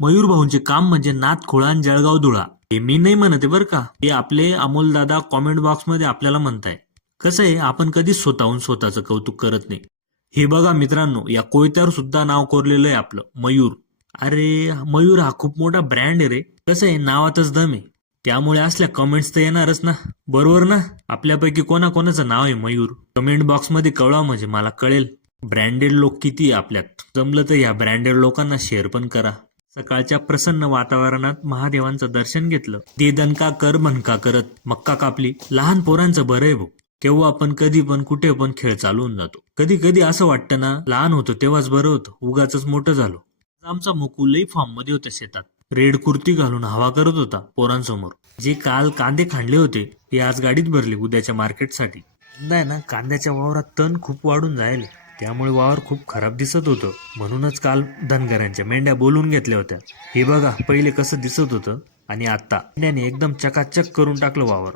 मयूर भाऊंचे काम म्हणजे नाथ खोळा आणि जळगाव धुळा. हे मी नाही म्हणते बरं का, हे आपले अमोल दादा कॉमेंट बॉक्स मध्ये आपल्याला म्हणताय. कसं आहे, आपण कधीच स्वतःहून स्वतःचं कौतुक करत नाही. हे बघा मित्रांनो, या कोयत्यावर सुद्धा नाव कोरलेलं आहे आपलं मयूर. अरे मयूर हा खूप मोठा ब्रँड आहे रे. कसं आहे, नावातच दम आहे. त्यामुळे असल्या कमेंट्स तर येणारच ना. बरोबर ना? आपल्यापैकी कोणाकोणाचं नाव आहे मयूर? कमेंट बॉक्स मध्ये कळवा म्हणजे मला कळेल. ब्रँडेड लोक किती आहे आपल्यात. जमलं तर या ब्रँडेड लोकांना शेअर पण करा. सकाळच्या प्रसन्न वातावरणात महादेवांचं दर्शन घेतलं. दे दणका कर म्हणका करत मक्का कापली. लहान पोरांचं बरं आहे भाऊ. केव्हा आपण कधी पण कुठे पण खेळ चालू होऊन जातो. कधी कधी असं वाटतं ना, लहान होतो तेव्हाच बरं होतं, उगाच मोठं झालो. आमचा मुकुलही फॉर्म मध्ये होता शेतात. रेड कुर्ती घालून हवा करत होता पोरांसमोर. जे काल कांदे खांडले होते ते आज गाडीत भरले उद्याच्या मार्केटसाठी. यंदा आहे ना, कांद्याच्या वावरात तण खूप वाढून जायले. त्यामुळे वावर खूप खराब दिसत होतं. म्हणूनच काल धनगरांच्या मेंढ्या बोलून घेतल्या होत्या. हे बघा पहिले कसं दिसत होतं आणि आता मेंढ्याने एकदम चकाचक करून टाकलं वावर.